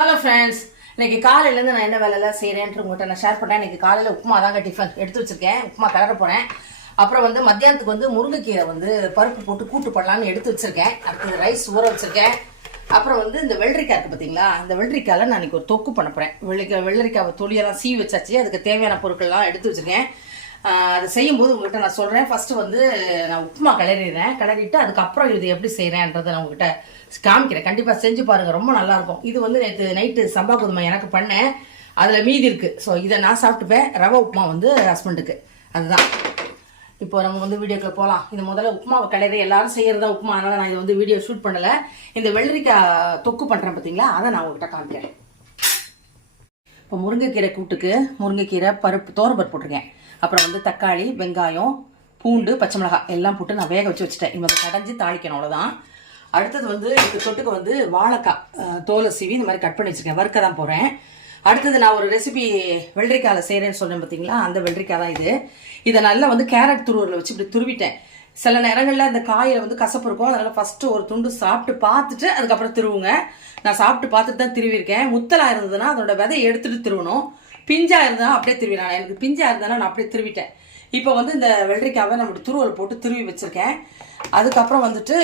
Hello friends இன்னைக்கு காலையிலேருந்து நான் என்ன வேலையெல்லாம் செய்கிறேன்ட்டு உங்கள்கிட்ட நான் ஷேர் பண்ணேன் இன்னைக்கு காலையில் உப்புமா தாங்க டிஃபன் எடுத்து வச்சிருக்கேன். உப்புமா கலர போகிறேன் அப்புறம் வந்து மத்தியானத்துக்கு வந்து முருங்கைக்கீரை வந்து பருப்பு போட்டு கூட்டு பண்ணலான்னு எடுத்து வச்சிருக்கேன். அடுத்தது ரைஸ் ஊற வச்சிருக்கேன். அப்புறம் வந்து இந்த வெள்ளரிக்காய் இருக்குது பார்த்தீங்களா அந்த வெள்ளரிக்காயில் நான் இன்னைக்கு ஒரு தொக்கு பண்ண போகிறேன் வெள்ளரிக்காய் வெள்ளரிக்காய் தொழியெல்லாம் சீவி வச்சாச்சு. அதுக்கு தேவையான பொருட்கள்லாம் எடுத்து வச்சிருக்கேன். அதை செய்யும்போது உங்கள்கிட்ட நான் சொல்கிறேன் ஃபஸ்ட்டு வந்து நான் உப்புமா கிளறிடுறேன். கிளறிட்டு அதுக்கப்புறம் இது எப்படி செய்கிறேன்றதை நான் உங்கள்கிட்ட காமிக்கிறேன். கண்டிப்பாக செஞ்சு பாருங்கள் ரொம்ப நல்லாயிருக்கும் இது வந்து நேற்று நைட்டு சம்பா கோதுமை எனக்கு பண்ணேன். அதில் மீதி இருக்குது ஸோ இதை நான் சாப்பிட்டுப்பேன். ரவை உப்புமா வந்து ஹஸ்பண்டுக்கு அதுதான். இப்போ நம்ம வந்து வீடியோக்கு போகலாம் இது முதல்ல உப்புமாவை கிளறி எல்லாரும் செய்கிறதா உப்புமா. அதனால் நான் இதை வந்து வீடியோ ஷூட் பண்ணலை. இந்த வெள்ளரிக்காய் தொக்கு பண்ணுறேன் பார்த்தீங்களா அதை நான் உங்கள்கிட்ட காமிக்கிறேன். இப்போ முருங்கைக்கீரை கூட்டுக்கு முருங்கைக்கீரை பருப்பு தோரம்பருப்பு போட்டிருக்கேன். அப்புறம் வந்து தக்காளி வெங்காயம் பூண்டு பச்சை மிளகாய் எல்லாம் போட்டு நான் வேக வச்சு வச்சுட்டேன். இவங்க கடைஞ்சி தாளிக்கணும் அவ்வளோதான் அடுத்தது வந்து இதுக்கு தொட்டுக்கு வந்து வாழைக்காய் தோலை சீவி இந்த மாதிரி கட் பண்ணி வச்சுருக்கேன். வறுக்க தான் போகிறேன் அடுத்தது நான் ஒரு ரெசிபி வெள்ளரிக்காயில் செய்கிறேன்னு சொன்னேன் பார்த்தீங்களா அந்த வெள்ளரிக்காய் தான் இது. இதை நல்லா வந்து கேரட் துருவரில் வச்சு இப்படி துருவிட்டேன். சில நேரங்களில் அந்த காயில் வந்து கசப்பு இருக்கும். அதனால் ஃபஸ்ட்டு ஒரு துண்டு சாப்பிட்டு பார்த்துட்டு அதுக்கப்புறம் திருவுங்க. நான் சாப்பிட்டு பார்த்துட்டு தான் திருவிருக்கேன் முத்தலாக இருந்ததுன்னா அதோட விதையை எடுத்துட்டு திருவணும். பிஞ்சாக இருந்தால் அப்படியே திருவினான் எனக்கு பிஞ்சாக இருந்தாலும் நான் அப்படியே திருவிட்டேன். இப்போ வந்து இந்த வெள்ளரிக்காவை நம்ம துருவல் போட்டு திருவி வச்சுருக்கேன். அதுக்கப்புறம் வந்துட்டு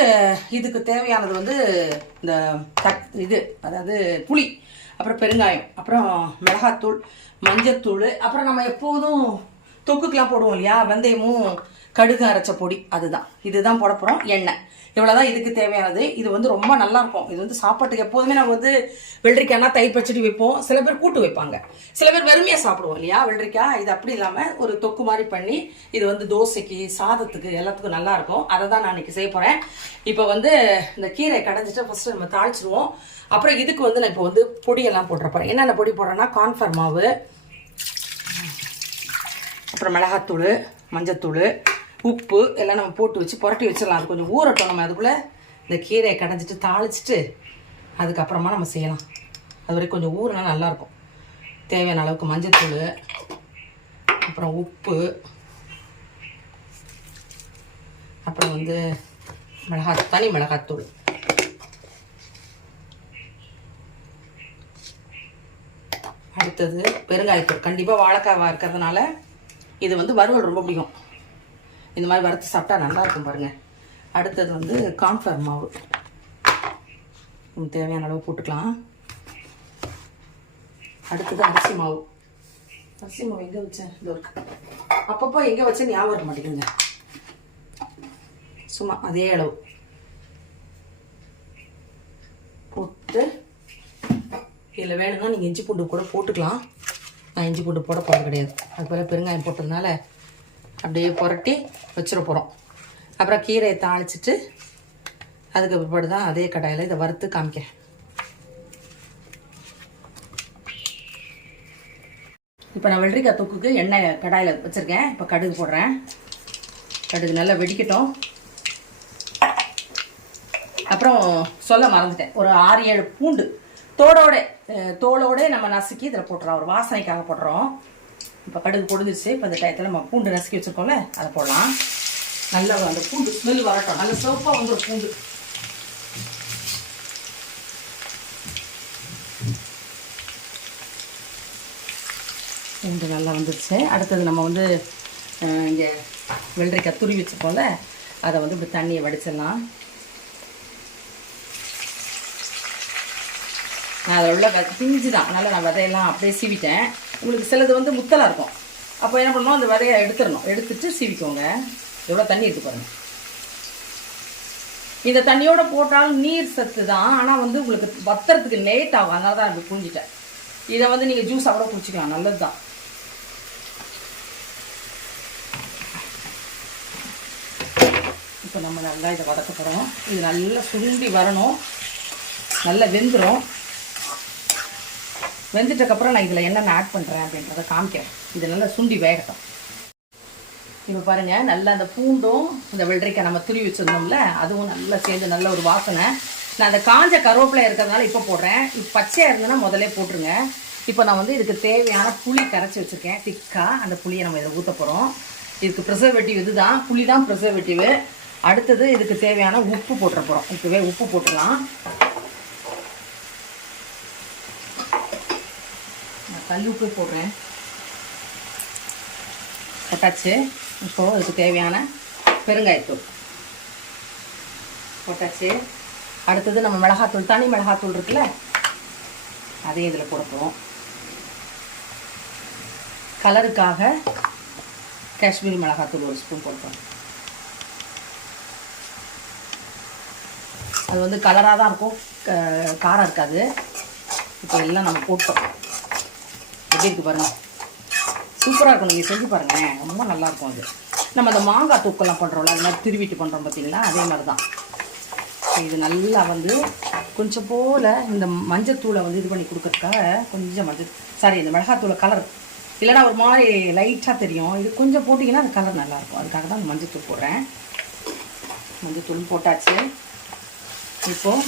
இதுக்கு தேவையானது வந்து இந்த தக் இது அதாவது புளி அப்புறம் பெருங்காயம் அப்புறம் மிளகாத்தூள் மஞ்சத்தூள் அப்புறம் நம்ம எப்போதும் தொக்குக்கெலாம் போடுவோம் இல்லையா? வெந்தயமும் கடுகு அரைச்ச பொடி. அதுதான். இதுதான் போட போகிறோம் எண்ணெய். இவ்வளோதான் இதுக்கு தேவையானது. இது வந்து ரொம்ப நல்லாயிருக்கும். இது வந்து சாப்பாட்டுக்கு எப்போதுமே நம்ம வந்து வெள்ளரிக்காய்னா தயிர் பச்சடி வைப்போம். சில பேர் கூட்டு வைப்பாங்க. சில பேர் வெறுமையாக சாப்பிடுவோம் இல்லையா? வெள்ளரிக்காய் இது அப்படி இல்லாமல் ஒரு தொக்கு மாதிரி பண்ணி இது வந்து தோசைக்கு சாதத்துக்கு எல்லாத்துக்கும் நல்லாயிருக்கும். அதை தான் நான் இன்றைக்கி செய்ய போகிறேன் இப்போ வந்து இந்த கீரை கடைஞ்சிட்டு ஃபஸ்ட்டு நம்ம தாளிச்சிருவோம். அப்புறம் இதுக்கு வந்து நான் இப்போ வந்து பொடியெல்லாம் போட்டுற போகிறேன் என்னென்ன பொடி போடுறேன்னா கான்ஃபர் மாவு அப்புறம் மிளகாத்தூள் மஞ்சத்தூள் உப்பு எல்லாம் நம்ம போட்டு வச்சு புரட்டி வச்சிடலாம். அது கொஞ்சம் ஊறட்டும் நம்ம அதுக்குள்ளே. இந்த கீரையை கடைஞ்சிட்டு தாளிச்சிட்டு அதுக்கப்புறமா நம்ம செய்யலாம். அது வரைக்கும் கொஞ்சம் ஊறுனா நல்லாயிருக்கும். தேவையான அளவுக்கு மஞ்சத்தூள் அப்புறம் உப்பு அப்புறம் வந்து மிளகா தனி மிளகாத்தூள். அடுத்தது பெருங்காயத்தூள். கண்டிப்பாக வாழைக்காய் இருக்கிறதுனால இது வந்து வறுவல் ரொம்ப பிடிக்கும். இந்த மாதிரி வறுத்து சாப்பிட்டா நல்லாயிருக்கும் பாருங்கள் அடுத்தது வந்து கார்ன்ஃப்ளவர் மாவு. உங்களுக்கு தேவையான அளவு போட்டுக்கலாம். அடுத்தது அரிசி மாவு. அரிசி மாவு எங்கே வச்சேன்? இதோ இருக்கு. அப்பப்போ எங்கே வச்சேன் ஞாபகம் இருக்க மாட்டேங்குங்க சும்மா அதே அளவு. போட்டு இதில் வேணும்னா நீங்கள் இஞ்சி பூண்டு கூட போட்டுக்கலாம். நான் இஞ்சி பூண்டு போட போகிறது கிடையாது. அது போல் பெருங்காயம் போட்டதுனால அப்படியே புரட்டி வச்சிட போகிறோம் அப்புறம் கீரையை தாளிச்சிட்டு அதுக்கு பிற்பாடு தான் அதே கடாயில் இதை வறுத்து காமிக்கிறேன். இப்போ நான் வெள்ளரிக்காய் தொக்குக்கு எண்ணெய் கடாயில் வச்சுருக்கேன். இப்போ கடுகு போடுறேன். கடுகு நல்லா வெடிக்கட்டும். அப்புறம் சொல்ல மறந்துட்டேன். ஒரு ஆறு ஏழு பூண்டு தோடோட அஹ், தோலோட நம்ம நசுக்கி இதில் போட்டுறோம். ஒரு வாசனைக்காக போடுறோம். இப்போ கடுகு பொடுந்துச்சு இப்போ இந்த டயத்தில் நம்ம பூண்டு நசுக்கி வச்சுருக்கோம்ல அதை போடலாம். நல்லா அந்த பூண்டு ஸ்மெல் வரட்டும். நல்ல சிவப்பாக வந்து ஒரு பூண்டு. பூண்டு நல்லா வந்துடுச்சு அடுத்தது நம்ம வந்து இங்கே வெள்ளரிக்காய் துருவி வச்சுருக்கோம்ல அதை வந்து இப்படி தண்ணியை வடிச்சிடலாம். நான் அதில் உள்ள பிஞ்சு தான் அதனால் நான் விதையெல்லாம் அப்படியே சீவிட்டேன். உங்களுக்கு சிலது வந்து முத்தலாக இருக்கும். அப்போ என்ன பண்ணணும் அந்த விதையை எடுத்துடணும். எடுத்துட்டு சீவிக்கோங்க. எவ்வளோ தண்ணி எடுத்து பாருங்கள் இந்த தண்ணியோடு போட்டாலும் நீர் சத்து தான் ஆனால் வந்து உங்களுக்கு வத்துறதுக்கு லேட் ஆகும். அதனால தான் அப்படி புரிஞ்சிட்டேன் இதை வந்து நீங்கள் ஜூஸாக கூட குடிச்சிக்கலாம். நல்லது தான் இப்போ நம்ம நல்லா இதை வதக்க போகிறோம் இது நல்லா சுருண்டி வரணும். நல்லா வெந்துடும் வெந்துட்டக்கப்புறம் நான் இதில் என்னென்ன ஆட் பண்ணுறேன் அப்படின்றத காமிக்கிறேன். இது நல்லா சுண்டி வேகட்டும். இப்போ பாருங்கள் நல்லா அந்த பூண்டும் இந்த வெள்ளரிக்காய் நம்ம துருவி வச்சுருந்தோம்ல அதுவும் நல்லா சேர்ந்து நல்ல ஒரு வாசனை. நான் அந்த காஞ்ச கருவேப்பிலை இருக்கிறதுனால இப்போ போடுறேன். இப்போ பச்சையாக இருந்ததுன்னா முதல்ல போட்டுருங்க. இப்போ நான் வந்து இதுக்கு தேவையான புளி கரைச்சி வச்சுருக்கேன். திக்காக அந்த புளியை நம்ம இதில் ஊற்ற போகிறோம் இதுக்கு ப்ரிசர்வேட்டிவ் இது தான் புளி தான் ப்ரிசர்வேட்டிவ் அடுத்தது இதுக்கு தேவையான உப்பு போட்டுற போகிறோம் இப்போவே உப்பு போட்டுடலாம். கல் உப்பு போடுறேன். போட்டாச்சு. இப்போது அதுக்கு தேவையான பெருங்காயத்தூள். போட்டாச்சு. அடுத்தது நம்ம மிளகாத்தூள் தனி மிளகாத்தூள் இருக்குல்ல அதையும் இதில் போடுவோம் கலருக்காக காஷ்மீரி மிளகாத்தூள் ஒரு ஸ்பூன் போட்டோம் அது வந்து கலராக தான் இருக்கும். க- காரம் இருக்காது. இப்போ எல்லாம் நம்ம போட்டோம். எப்படி பாருங்க. சூப்பராக இருக்கும். நீங்கள் செஞ்சு பாருங்கள் ரொம்ப நல்லாயிருக்கும் அது. நம்ம அந்த மாங்காய் தூக்கெல்லாம் பண்ணுறோம்ல அது மாதிரி திருவிட்டு பண்ணுறோம் பார்த்தீங்களா அதே மாதிரி தான் இது நல்லா வந்து கொஞ்சம் போல் இந்த மஞ்சத்தூளை வந்து இது பண்ணி கொடுக்கறதுக்காக கொஞ்சம் மஞ்சள் சாரி இந்த மிளகாத்தூளை கலர் இல்லைன்னா ஒரு மாதிரி லைட்டாக தெரியும். இது கொஞ்சம் போட்டிங்கன்னா அந்த கலர் நல்லாயிருக்கும் அதுக்காக தான் அந்த மஞ்சத்தூள் போடுறேன். மஞ்சத்தூள் போட்டாச்சு. இப்போது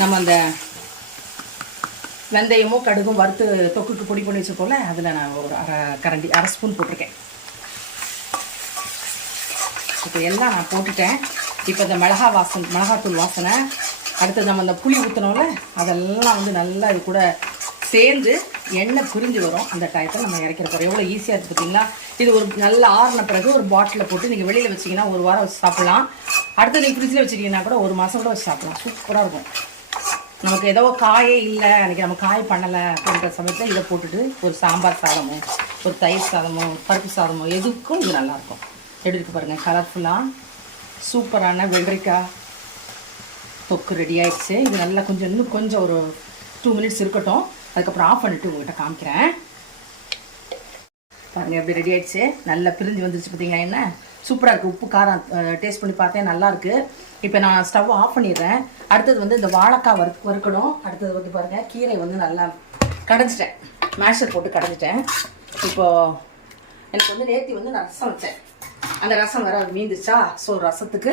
நம்ம அந்த வெந்தயமும் கடுகும் வறுத்து தொக்குக்கு பொடி பண்ணி வச்சுருக்கோம்ல அதில் நான் ஒரு அரை கரண்டி அரை ஸ்பூன் போட்டிருக்கேன். இப்போ எல்லாம் நான் போட்டுட்டேன். இப்போ இந்த மிளகா வாசனை மிளகாத்தூள் வாசனை அடுத்தது நம்ம அந்த புளி ஊற்றினோம்ல அதெல்லாம் வந்து நல்லா இது கூட சேர்ந்து எண்ணெய் பிரிஞ்சு வரும். அந்த டயத்தில் நம்ம இறக்கிற போகிறோம் எவ்வளோ ஈஸியாக இருக்குது பார்த்தீங்களா இது ஒரு நல்ல ஆறின பிறகு ஒரு பாட்டிலில் போட்டு நீங்கள் வெளியில் வச்சிங்கன்னா ஒரு வாரம் வச்சு சாப்பிட்லாம். அடுத்து நீங்கள் ஃப்ரிட்ஜில் வச்சுட்டிங்கன்னா கூட ஒரு மாதம் கூட வச்சு சாப்பிட்லாம். சூப்பராக இருக்கும். நமக்கு ஏதோ காயே இல்லை அன்றைக்கி நம்ம காய் பண்ணலை அப்படின்ற சமயத்தில் இதை போட்டுட்டு ஒரு சாம்பார் சாதமோ ஒரு தயிர் சாதமோ பருப்பு சாதமோ எதுக்கும் இது நல்லாயிருக்கும். எப்படி இருக்கு பாருங்கள் கலர்ஃபுல்லாக சூப்பரான வெள்ளரிக்காய் தொக்கு ரெடி ஆயிடுச்சு. இது நல்லா கொஞ்சம் இன்னும் கொஞ்சம் ஒரு டூ மினிட்ஸ் இருக்கட்டும். அதுக்கப்புறம் ஆஃப் பண்ணிவிட்டு உங்கள்கிட்ட காமிக்கிறேன். பாருங்கள் எப்படி ரெடி ஆயிடுச்சு. நல்லா பிரிஞ்சு வந்துருச்சு பார்த்தீங்களா என்ன? சூப்பராக இருக்குது உப்பு காரம் டேஸ்ட் பண்ணி பார்த்தேன். நல்லாயிருக்கு இப்போ நான் ஸ்டவ் ஆஃப் பண்ணிடுறேன். அடுத்தது வந்து இந்த வாழைக்காய் வறு வறுக்கணும். அடுத்தது வந்து பாருங்கள் கீரை வந்து நல்லா கடைஞ்சிட்டேன். மேஷர் போட்டு கடைஞ்சிட்டேன். இப்போது எனக்கு வந்து நேத்தி வந்து நான் ரசம் வச்சேன். அந்த ரசம் வேற அது மீந்துச்சா? ஸோ ரசத்துக்கு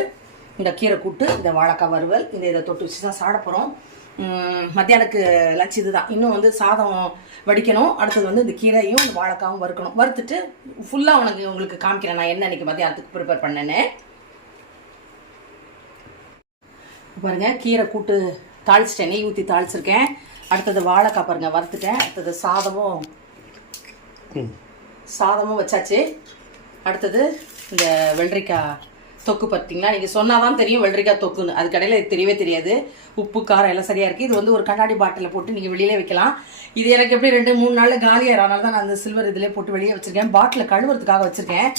இந்த கீரை கூட்டு இந்த வாழைக்காய் வறுவல் இந்த இதை தொட்டு வச்சு தான் சாப்பிட போகிறோம் மத்தியானக்கு லஞ்ச் இதுதான். இன்னும் வந்து சாதம் வடிக்கணும். அடுத்தது வந்து இந்த கீரையும் வாழைக்காவும் வறுக்கணும். வறுத்துட்டு ஃபுல்லாக உனக்கு உங்களுக்கு காமிக்கிறேன் நான் என்ன இன்னைக்கு மத்தியானத்துக்கு ப்ரிப்பேர் பண்ணேன்னு. பாருங்க கீரை கூட்டு தாளிச்சிட்டேன். நெய் ஊற்றி தாளிச்சிருக்கேன். அடுத்தது வாழைக்காய் பாருங்க வறுத்துட்டேன். அடுத்தது சாதமும் சாதமும் வச்சாச்சு. அடுத்தது இந்த வெள்ளரிக்காய் தொக்கு பார்த்தீங்களா நீங்கள் சொன்னால் தான் தெரியும் வெள்ளரிக்காய் தொக்குன்னு. அது கடையில் இது தெரியவே தெரியாது. உப்பு காரம் எல்லாம் சரியாக இருக்குது இது வந்து ஒரு கண்ணாடி பாட்டிலில் போட்டு நீங்கள் வெளியிலே வைக்கலாம். இது எனக்கு எப்படி ரெண்டு மூணு நாளில் காலியாகிற அதனால தான் நான் அந்த சில்வர் இதில் போட்டு வெளியே வச்சுருக்கேன். பாட்டில் கழுவுறதுக்காக வச்சுருக்கேன்.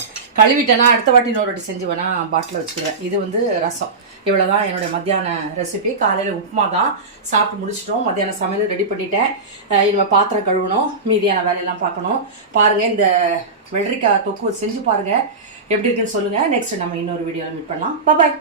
கழுவிட்டேன்னா அடுத்த வாட்டி இன்னொரு வாட்டி செஞ்சு வேணா பாட்டில் வச்சுக்கிறேன். இது வந்து ரசம். இவ்வளோ தான் என்னுடைய மத்தியான ரெசிபி காலையில் உப்புமா தான் சாப்பிட்டு முடிச்சிட்டோம். மத்தியானம் சமையல் ரெடி பண்ணிட்டேன். இனிமேல் பாத்திரம் கழுவணும். மீதியான வேலையெல்லாம் பார்க்கணும். பாருங்கள் இந்த வெள்ளரிக்காய் தொக்கு செஞ்சு பாருங்கள் எப்படி இருக்குன்னு சொல்லுங்கள் நெக்ஸ்ட் நம்ம இன்னொரு வீடியோவில் மீட் பண்ணலாம். பாய்